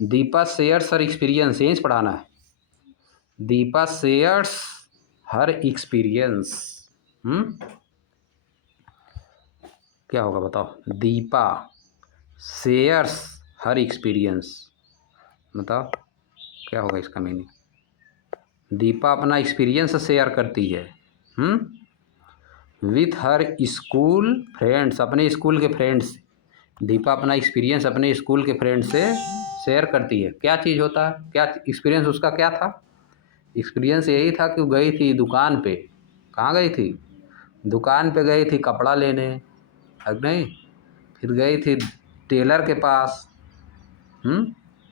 Deepa shares हर experience, यहीं से पढ़ाना है। दीपा शेयर्स हर एक्सपीरियंस। क्या होगा बताओ? दीपा शेयर्स हर एक्सपीरियंस, बताओ क्या होगा इसका मीनिंग? दीपा अपना एक्सपीरियंस शेयर करती है विथ हर स्कूल फ्रेंड्स, अपने स्कूल के फ्रेंड्स। दीपा अपना एक्सपीरियंस अपने स्कूल के फ्रेंड से शेयर करती है। क्या चीज़ होता है? क्या एक्सपीरियंस उसका क्या था? एक्सपीरियंस यही था कि गई थी दुकान पे। कहाँ गई थी? दुकान पे गई थी कपड़ा लेने, है नहीं? फिर गई थी टेलर के पास,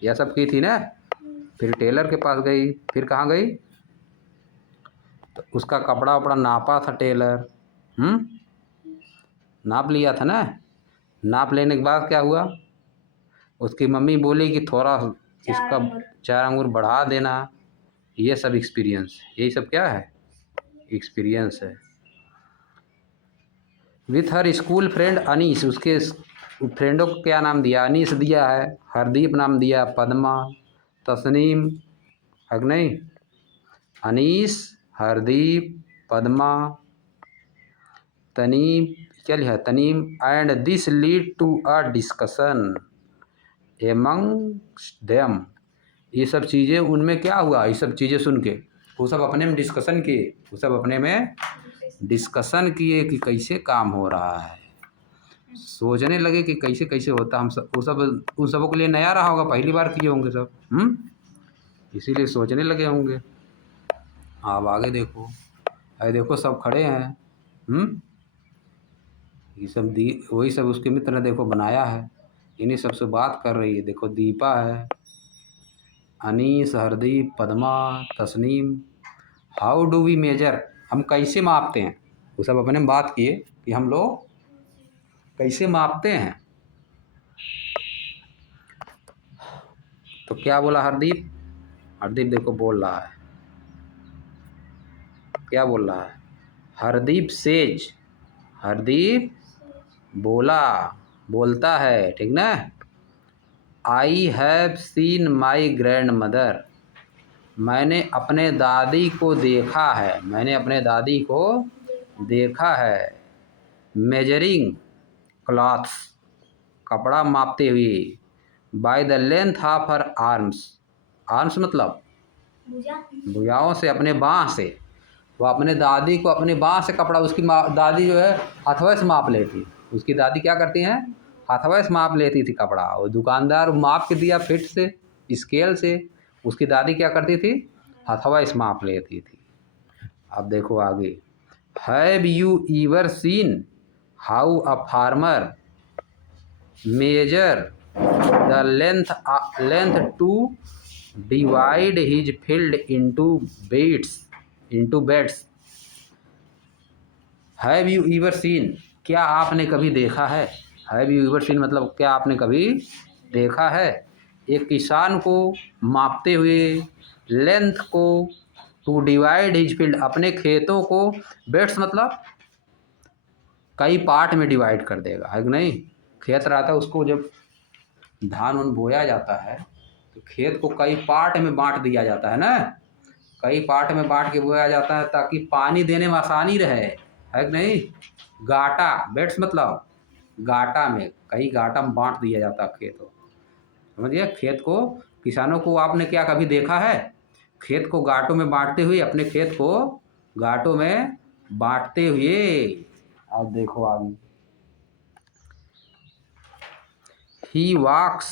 यह सब की थी ना। फिर टेलर के पास गई, फिर कहाँ गई? तो उसका कपड़ा वपड़ा नापा था टेलर, नाप लिया था ना। नाप लेने के बाद क्या हुआ? उसकी मम्मी बोली कि थोड़ा इसका 4 अंगूर बढ़ा देना। ये सब एक्सपीरियंस, यही सब क्या है? एक्सपीरियंस है। With her school friend Anis, उसके फ्रेंडों को क्या नाम दिया? अनीस दिया है, हरदीप नाम दिया, पद्मा, तस्नीम, है कि नहीं? अनीस, हरदीप, पद्मा, तनीम, क्या लिखा? Tanim. And this lead to a discussion amongst them. ये सब चीज़ें उनमें क्या हुआ? ये सब चीज़ें सुन के वो सब अपने में डिस्कशन किए, वो सब अपने में डिस्कशन किए कि कैसे काम हो रहा है। सोचने लगे कि कैसे कैसे होता। हम सब वो सब उन सबों के लिए नया रहा होगा, पहली बार किए होंगे सब, इसीलिए सोचने लगे होंगे। आप आगे देखो, अरे देखो सब खड़े हैं, ये सब वही सब उसके मित्र ने देखो बनाया है, इन्हीं सबसे बात कर रही है। देखो दीपा है, Anis, Hardeep, Padma, Tasneem. How do we measure, हम कैसे मापते हैं? वो सब अपने में बात किए कि हम लोग कैसे मापते हैं। तो क्या बोला हरदीप? हरदीप देखो बोल रहा है, क्या बोल रहा है? हरदीप सेज, हरदीप बोलता है, ठीक ना। I have seen my grand mother, मैंने अपने दादी को देखा है, मैंने अपने दादी को देखा है। मेजरिंग क्लॉथ्स, कपड़ा मापते हुए। By the length of her arms, arms मतलब भुजाओं से, अपने बाँह से। वो अपने दादी को अपने बाँह से कपड़ा, उसकी दादी जो है हथवे से माप लेती। उसकी दादी क्या करती हैं? हथवे से माप लेती थी कपड़ा, और दुकानदार माप के दिया फिट से, स्केल से। उसकी दादी क्या करती थी? हथवा से माप लेती थी। अब देखो आगे, have you ever seen how a farmer measure the length to divide his field into beds. Have you ever seen, क्या आपने कभी देखा है? हैव यू ईवर सीन मतलब क्या आपने कभी देखा है एक किसान को मापते हुए, लेंथ को, टू डिवाइड हिज फील्ड, अपने खेतों को, बेड्स मतलब कई पार्ट में डिवाइड कर देगा, है कि नहीं? खेत रहता है, उसको जब धान उन बोया जाता है तो खेत को कई पार्ट में बांट दिया जाता है ना। कई पार्ट में बांट के बोया जाता है ताकि पानी देने में आसानी रहे, है कि नहीं? गाटा, बेड्स मतलब गाटा में, कई गाटा में बांट दिया जाता है खेत को, समझिए। खेत को, किसानों को आपने क्या कभी देखा है? खेत को गाटों में बांटते हुए, अपने खेत को गाटों में बांटते हुए। अब देखो आगे, ही वॉक्स,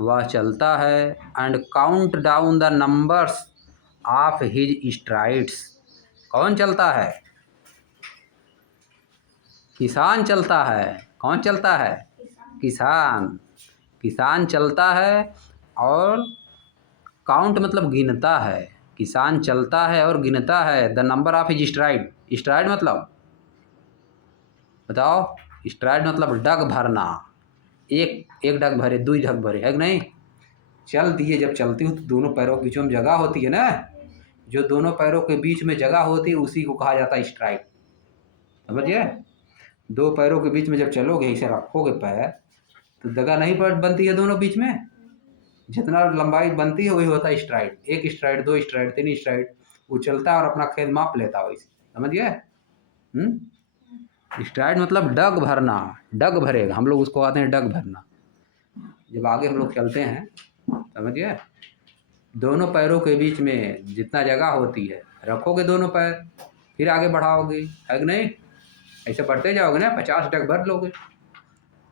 वह चलता है, and count down the numbers of his strides. कौन चलता है? किसान चलता है। कौन चलता है? किसान। किसान चलता है और काउंट मतलब गिनता है। किसान चलता है और गिनता है the number of his STRIDE. STRIDE मतलब बताओ? स्ट्राइड मतलब डग भरना, एक डग भरे, 2 डग भरे, है कि नहीं? चल दिए, जब चलती हूँ तो दोनों पैरों के बीच में जगह होती है ना, जो दोनों पैरों के बीच में जगह होती है उसी को कहा जाता है स्ट्राइड, समझिए। 2 पैरों के बीच में जब चलोगे, ऐसे रखोगे पैर, तो जगह नहीं बनती है दोनों बीच में, जितना लंबाई बनती है वही होता है स्ट्राइड। 1 स्ट्राइड, 2 स्ट्राइड, 3 स्ट्राइड, वो चलता है और अपना खेत माप लेता है वैसे, समझ गए? स्ट्राइड मतलब डग भरना, डग भरेगा, हम लोग उसको कहते हैं डग भरना। जब आगे हम लोग चलते हैं, समझ गए? दोनों पैरों के बीच में जितना जगह होती है रखोगे दोनों पैर, फिर आगे बढ़ाओगे, है कि नहीं? ऐसे बढ़ते जाओगे ना, 50 डग भर लोगे।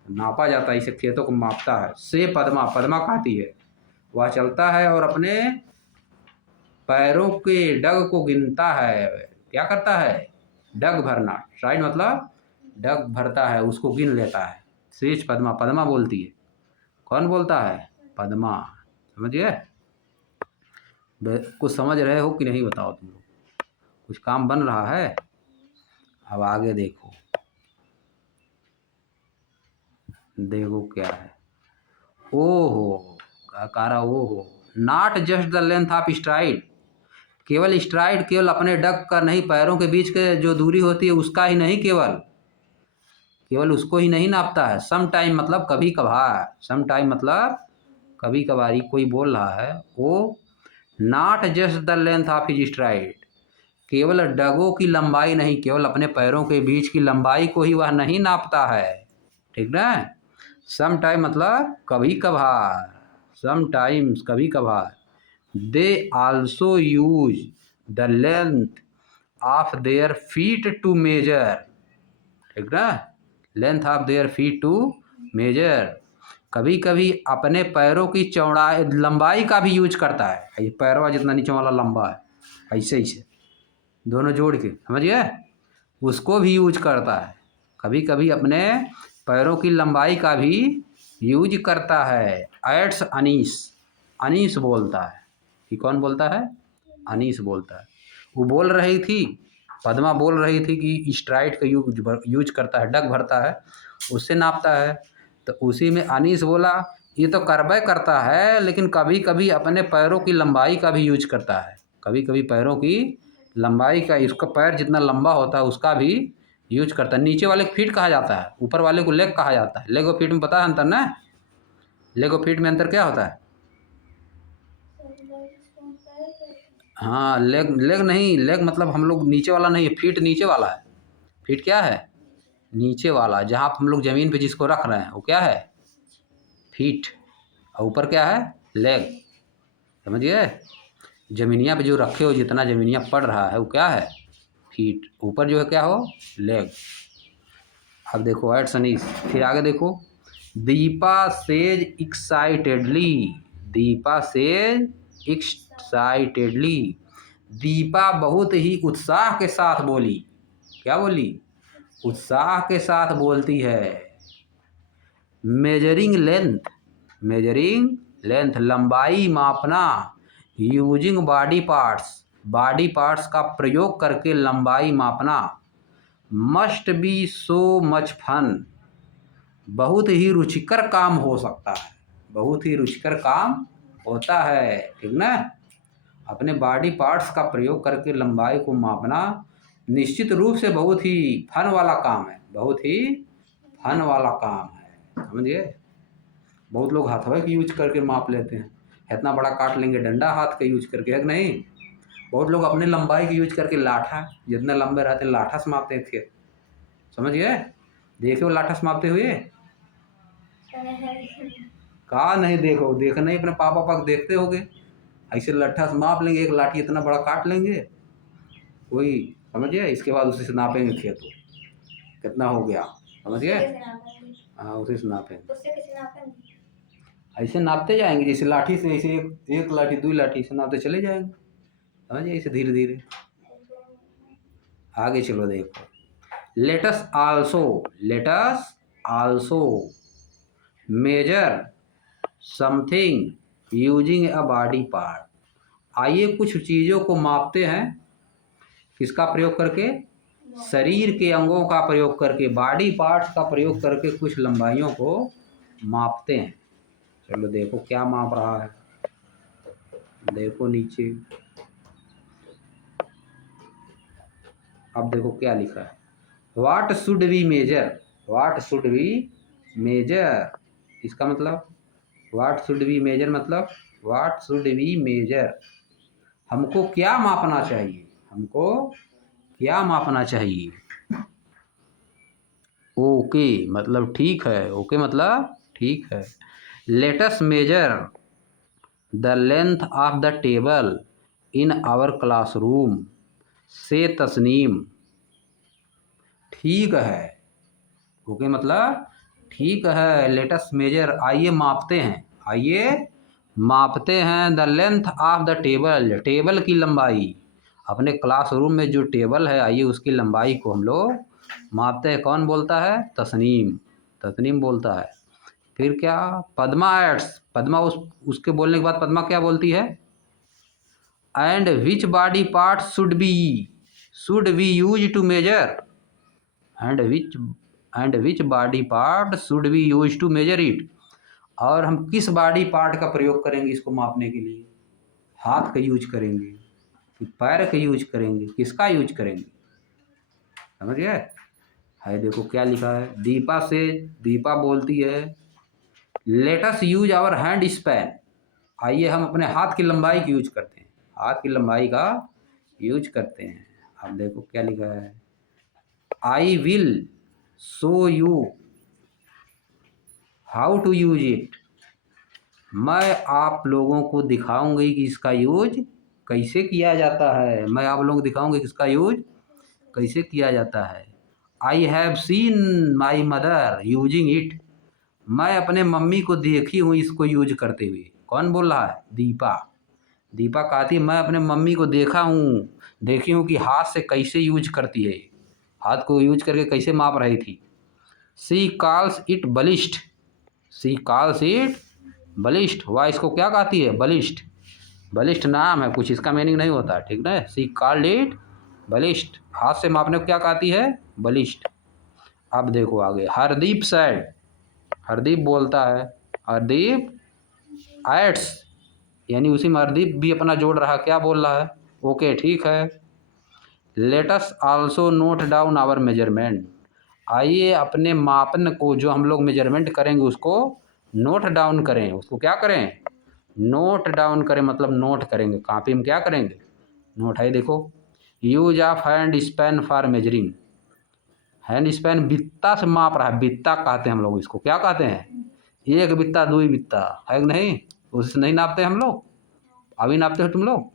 नापा जाता है, इसे खेतों को मापता है। से पद्मा, पद्मा कहती है, वह चलता है और अपने पैरों के डग को गिनता है। क्या करता है? डग भरना। स्ट्राइड मतलब डग भरता है, उसको गिन लेता है। सेज पद्मा, पद्मा बोलती है। कौन बोलता है? पद्मा। समझिए? कुछ समझ रहे हो कि नहीं बताओ तुम लोग? कुछ काम बन रहा है? अब आगे देखो, देखो क्या है। ओहो, कारा ओहो, not just the length of STRIDE, केवल स्ट्राइड, केवल अपने डग का नहीं, पैरों के बीच के जो दूरी होती है उसका ही नहीं, केवल केवल उसको ही नहीं नापता है। सम टाइम मतलब कभी कभार, सम टाइम मतलब कभी कभार, कोई बोल रहा है वो not just the length of his STRIDE, केवल डगों की लंबाई नहीं, केवल अपने पैरों के बीच की लंबाई को ही वह नहीं नापता है, ठीक ना? सम टाइम मतलब कभी कभार, सम टाइम्स कभी कभार, they also use the length of their feet to measure, ठीक ना? Length of their feet to measure, कभी कभी अपने पैरों की चौड़ाई, लंबाई का भी यूज करता है। ये पैरवा जितना नीचे वाला लंबा है, ऐसे ऐसे दोनों जोड़ के, समझिए? उसको भी यूज करता है। कभी कभी अपने पैरों की लंबाई का भी यूज करता है। एड्स अनीस, अनीस बोलता है कि कौन बोलता है? अनीस बोलता है। वो बोल रही थी, पद्मा बोल रही थी कि स्ट्राइड का यूज करता है, डग भरता है, उससे नापता है। तो उसी में अनीस बोला ये तो करबे करता है, लेकिन कभी कभी अपने पैरों की लंबाई का भी यूज करता है। कभी कभी पैरों की लंबाई का, इसका पैर जितना लंबा होता है उसका भी यूज करता है। नीचे वाले को फीट कहा जाता है, ऊपर वाले को लेग कहा जाता है। लेग और फीट में पता है अंतर ना? लेग और फीट में अंतर क्या होता है? हाँ, लेग, लेग नहीं, लेग मतलब हम लोग नीचे वाला नहीं है, फीट नीचे वाला है। फीट क्या है? नीचे वाला, जहाँ हम लोग ज़मीन पे जिसको रख रहे हैं वो क्या है? फीट। और ऊपर क्या है? लेग। समझिए? जमीनिया पे जो रखे हो, जितना जमीनिया पड़ रहा है वो क्या है? फीट। ऊपर जो है क्या हो? लेग। अब देखो एट सनीस, फिर आगे देखो। Deepa says excitedly, Deepa says excitedly, Deepa बहुत ही उत्साह के साथ बोली। क्या बोली? उत्साह के साथ बोलती है। मेजरिंग लेंथ, मेजरिंग लेंथ लंबाई मापना, using body parts, body parts का प्रयोग करके लंबाई मापना, must be so much fun, बहुत ही रुचिकर काम हो सकता है, बहुत ही रुचिकर काम होता है, ठीक ना? अपने बॉडी पार्ट्स का प्रयोग करके लंबाई को मापना निश्चित रूप से बहुत ही फन वाला काम है, बहुत ही फन वाला काम है, समझिए? बहुत लोग हाथों का यूज करके माप लेते हैं, इतना बड़ा काट लेंगे डंडा हाथ का यूज करके, है कि नहीं? बहुत लोग अपने लंबाई की यूज करके लाठा, जितने लंबे रहते हैं लाठा से मापते थे, समझ गए? देखे वो लाठा से मापते हुए? कहा नहीं देखो, देखना ही अपने पापा पाक देखते होगे, ऐसे लट्ठा से माप लेंगे, एक लाठी इतना बड़ा काट लेंगे कोई, समझिए? इसके बाद उसी से नापेंगे खेत को कितना हो गया, समझिए? हाँ, उसी से नापेंगे। ऐसे नापते जाएंगे जैसे लाठी से, ऐसे एक लाठी, 2 लाठी से नापते चले जाएंगे, समझिए? ऐसे धीरे धीरे आगे चलो। देखो, let's also, let's also measure something using a body part, आइए कुछ चीज़ों को मापते हैं, किसका प्रयोग करके? शरीर के अंगों का प्रयोग करके, बॉडी पार्ट्स का प्रयोग करके कुछ लंबाइयों को मापते हैं। चलो देखो क्या माप रहा है, देखो नीचे, अब देखो क्या लिखा है। What should we measure, what should we measure, इसका मतलब व्हाट शुड वी मेजर मतलब व्हाट शुड वी मेजर, हमको क्या मापना चाहिए, हमको क्या मापना चाहिए। ओके मतलब ठीक है, ओके मतलब ठीक है। Let's measure the length of the table in our classroom से तस्नीम। ठीक है, ओके मतलब ठीक है। लेटस मेजर आइए मापते हैं, आइए मापते हैं the length of the table, table की लंबाई। अपने क्लासरूम में जो टेबल है आइए उसकी लंबाई को हम लोग मापते हैं। कौन बोलता है? तस्नीम, तस्नीम बोलता है। फिर क्या? पद्मा एड्स, पद्मा उसके बोलने के बाद पद्मा क्या बोलती है? And which body part should be use to measure, and which body part should be use to measure it. और हम किस बॉडी पार्ट का प्रयोग करेंगे इसको मापने के लिए? हाथ का यूज करेंगे कि पैर का यूज करेंगे, किसका यूज करेंगे? समझ गए? है देखो क्या लिखा है। दीपा से, दीपा बोलती है let's use our hand span, आइए हम अपने हाथ की लंबाई की यूज करते हैं, हाथ की लंबाई का यूज करते हैं। अब देखो क्या लिखा है। I will show you how to use it, मैं आप लोगों को दिखाऊंगी कि इसका यूज कैसे किया जाता है, मैं आप लोगों को दिखाऊंगी कि इसका यूज कैसे किया जाता है। I have seen my mother using it, मैं अपने मम्मी को देखी हूँ इसको यूज करते हुए। कौन बोल रहा है? दीपा। दीपा कहती मैं अपने मम्मी को देखा हूँ, देखी हूँ कि हाथ से कैसे यूज करती है, हाथ को यूज करके कैसे माप रही थी। सी कॉल्स इट बलिष्ठ, सी कॉल्स इट बलिष्ठ, वह इसको क्या कहती है? बलिष्ठ, बलिष्ठ नाम है कुछ, इसका मीनिंग नहीं होता, ठीक ना। सी कॉल्ड इट बलिष्ठ, हाथ से मापने को क्या कहती है? बलिष्ठ। अब देखो आगे। हरदीप सैड, हरदीप बोलता है, हरदीप एड्स, यानी उसी में हरदीप भी अपना जोड़ रहा, क्या बोल रहा है? ओके ठीक है। Let's also note down our measurement, आइए अपने मापन को, जो हम लोग मेजरमेंट करेंगे उसको नोट डाउन करें। उसको क्या करें? नोट डाउन करें, मतलब नोट करेंगे, कॉपी में क्या करेंगे? नोट है देखो। Use of hand span for measuring, hand span बित्ता से माप रहा है, बित्ता कहते हैं हम लोग इसको, क्या कहते हैं? एक बित्ता, दो बित्ता, है कि नहीं? उससे नहीं नापते हम लोग, अभी नापते हो तुम लोग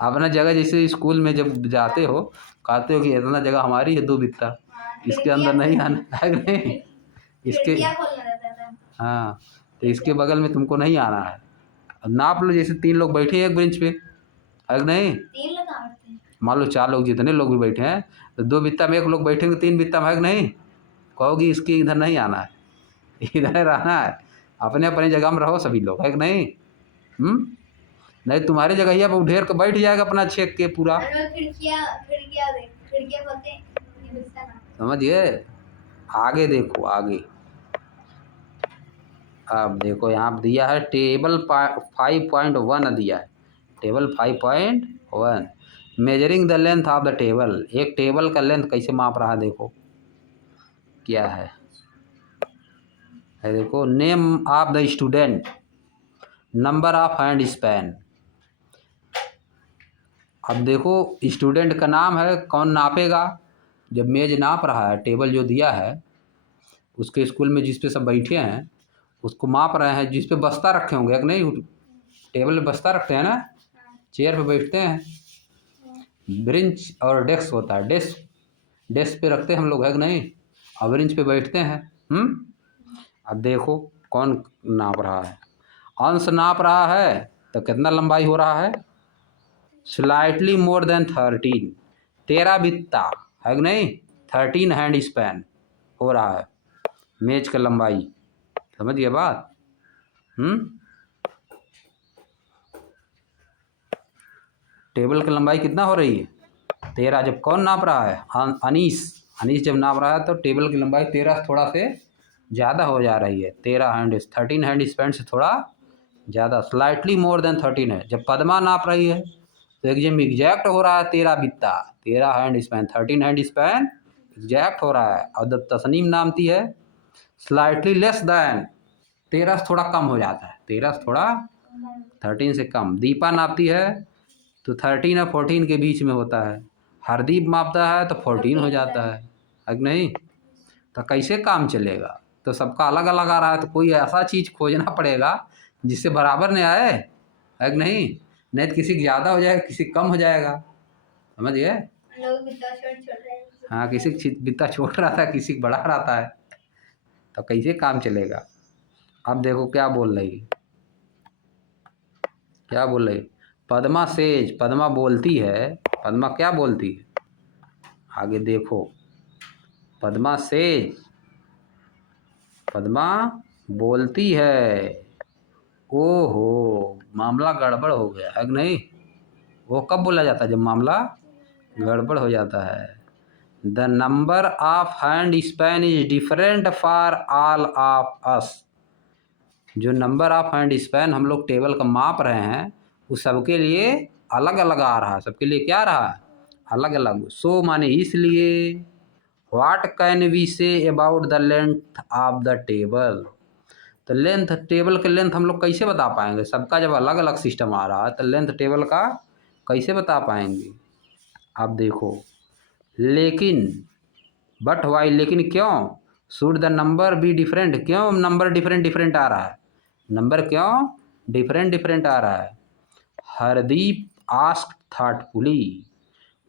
अपना जगह। जैसे स्कूल में जब जाते हो कहते हो कि इतना जगह हमारी है, दो बित्ता, इसके अंदर नहीं आना है कि नहीं? इसके, हाँ, तो इसके बगल में तुमको नहीं आना है। अब नाप लो, जैसे 3 लोग बैठे हैं एक बेंच पे, है कि नहीं? मान लो 4 लोग, जितने लोग भी बैठे हैं, तो 2 बित्ता में 1 लोग बैठेंगे, 3 बित्ता में, है कि नहीं? कहोगी इसके इधर नहीं आना है, इधर रहना है, अपने अपने जगह में रहो सभी लोग, है कि नहीं? नहीं तुम्हारी जगह पर ढेर के बैठ जाएगा अपना छेक के पूरा। समझ गए? आगे देखो आगे। अब देखो यहाँ दिया है टेबल 5.1 दिया है, table 5.1 measuring the length of the table, एक टेबल का लेंथ कैसे माप रहा है देखो क्या है देखो। Name of the student, number of hand span. अब देखो स्टूडेंट का नाम है, कौन नापेगा? जब मेज नाप रहा है, टेबल जो दिया है उसके स्कूल में जिस पे सब बैठे हैं उसको माप रहे हैं, जिस पे बस्ता रखे होंगे कि नहीं? टेबल में बस्ता रखते हैं ना, चेयर पे बैठते हैं, ब्रेंच और डेस्क होता है, डेस्क, डेस्क पे रखते हैं हम लोग, है कि नहीं? और ब्रेंच पे बैठते हैं। अब देखो कौन नाप रहा है? अंश नाप रहा है, तो कितना लंबाई हो रहा है? स्लाइटली मोर देन 13, 13 बित्ता, है कि नहीं? 13 हैंड स्पैन हो रहा है मेज का लंबाई। समझ गए बात? टेबल की लंबाई कितना हो रही है? 13। जब कौन नाप रहा है? अनीस, अनीस जब नाप रहा है तो टेबल की लंबाई 13 से थोड़ा से ज़्यादा हो जा रही है, 13 हैंड स्पैन से थोड़ा ज़्यादा, स्लाइटली मोर देन 13 है। जब पद्मा नाप रही है तो एकदम एग्जैक्ट हो रहा है 13 बित्ता, 13 hand span, 13 hand span exact हो रहा है। और जब तस्नीम नामती है स्लाइटली लेस दैन, 13 से थोड़ा कम हो जाता है, 13 से थोड़ा 13 से कम। दीपा नापती है तो 13 और 14 के बीच में होता है। हरदीप मापता है तो 14 हो जाता है कि नहीं? तो कैसे काम चलेगा? तो सबका अलग अलग आ रहा है, तो कोई ऐसा चीज़ खोजना पड़ेगा जिससे बराबर नहीं आए, है कि नहीं? नहीं तो किसी की ज़्यादा हो जाएगा, किसी कम हो जाएगा, समझ गए? हाँ, किसी की बित्ता छोट रहा था, किसी की बड़ा रहता है, तो कैसे काम चलेगा? अब देखो क्या बोल रही, क्या बोल रही? पद्मा सेज, पद्मा बोलती है, पद्मा क्या बोलती है? आगे देखो, पद्मा सेज, पद्मा बोलती है, ओहो मामला गड़बड़ हो गया, है कि नहीं? वो कब बोला जाता है? जब मामला गड़बड़ हो जाता है। The number of hand span is different for all of us. जो नंबर ऑफ हैंड स्पैन हम लोग टेबल का माप रहे हैं, उस सबके लिए अलग अलग आ रहा है। सबके लिए क्या आ रहा है? अलग अलग। सो माने इसलिए, what can we say about the length of the table. तो लेंथ, टेबल के लेंथ हम लोग कैसे बता पाएंगे? सबका जब अलग अलग सिस्टम आ रहा है तो लेंथ टेबल का कैसे बता पाएंगे? आप देखो, लेकिन, बट वाई, लेकिन क्यों? Should the number be different, क्यों नंबर डिफरेंट डिफरेंट आ रहा है? नंबर क्यों डिफरेंट डिफरेंट आ रहा है? हरदीप आस्क्ड थॉटफुली,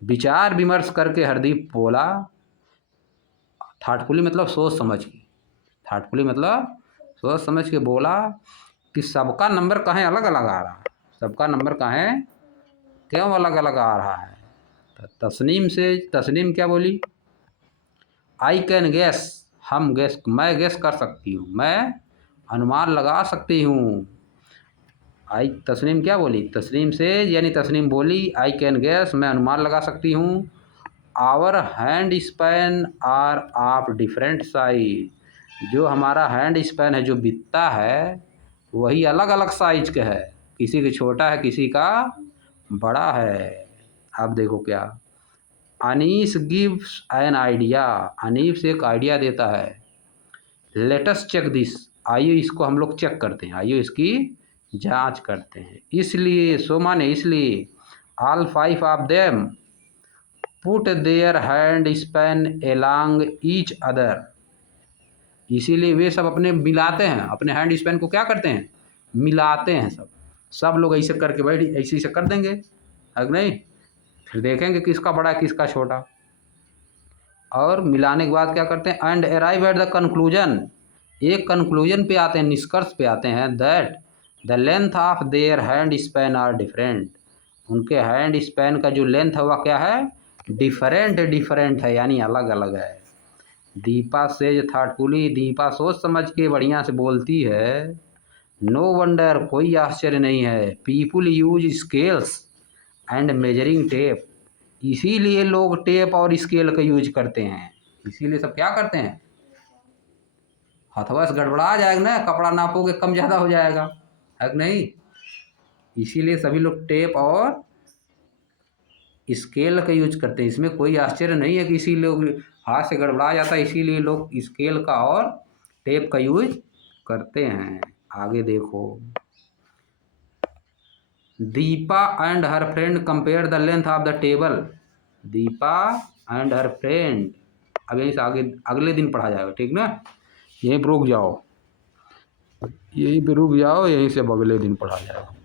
विचार विमर्श करके हरदीप बोला। थॉटफुली मतलब सोच समझ के, थॉटफुली मतलब सोच समझ के बोला कि सबका नंबर काहे अलग अलग आ रहा है? सबका नंबर काहे क्यों अलग अलग आ रहा है? तो तस्नीम से, तस्नीम क्या बोली? आई कैन गैस, हम गैस, मैं गैस कर सकती हूँ, मैं अनुमान लगा सकती हूँ। आई, तस्नीम क्या बोली? तस्नीम से यानी तस्नीम बोली, आई कैन गैस, मैं अनुमान लगा सकती हूँ। Our hand span are of different size, जो हमारा हैंड स्पैन है, जो बित्ता है, वही अलग अलग साइज का है। किसी का छोटा है, किसी का बड़ा है। आप देखो क्या, Anis gives an idea, Anis एक आइडिया देता है। लेटस चेक दिस, आइए इसको हम लोग चेक करते हैं, आइए इसकी जांच करते हैं। इसलिए, सो माने इसलिए, all 5 of them put there hand span along each other, इसीलिए वे सब अपने मिलाते हैं, अपने हैंड स्पैन को क्या करते हैं? मिलाते हैं। सब लोग ऐसे करके बैठ, ऐसे ऐसे कर देंगे, है कि नहीं? फिर देखेंगे किसका बड़ा है किसका छोटा। और मिलाने के बाद क्या करते हैं? And arrive at the conclusion, एक कंक्लूजन पे आते हैं, निष्कर्ष पे आते हैं, that the length of their hand span are different, उनके हैंड स्पैन का जो लेंथ है वह क्या है? डिफरेंट डिफरेंट है, यानी अलग अलग है। दीपा सेज थॉटफुली, दीपा सोच समझ के बढ़िया से बोलती है। नो वंडर, कोई आश्चर्य नहीं है। People use scales and measuring tape, इसीलिए लोग टेप और स्केल का यूज करते हैं। इसीलिए सब क्या करते हैं? हथवा से गड़बड़ा जाएगा ना, कपड़ा नापोगे कम ज़्यादा हो जाएगा, है कि नहीं? इसीलिए सभी लोग टेप और स्केल का यूज करते हैं। इसमें कोई आश्चर्य नहीं है कि इसीलिए लोग हाथ से गड़बड़ा जाता है, इसीलिए लोग स्केल का और टेप का यूज करते हैं। आगे देखो, Deepa and her friend compare the length of the table, Deepa and her friend, अब यहीं से आगे अगले दिन पढ़ा जाएगा, ठीक ना? यहीं पर रुक जाओ, यहीं पे रुक जाओ, यहीं से अब अगले दिन पढ़ा जाएगा।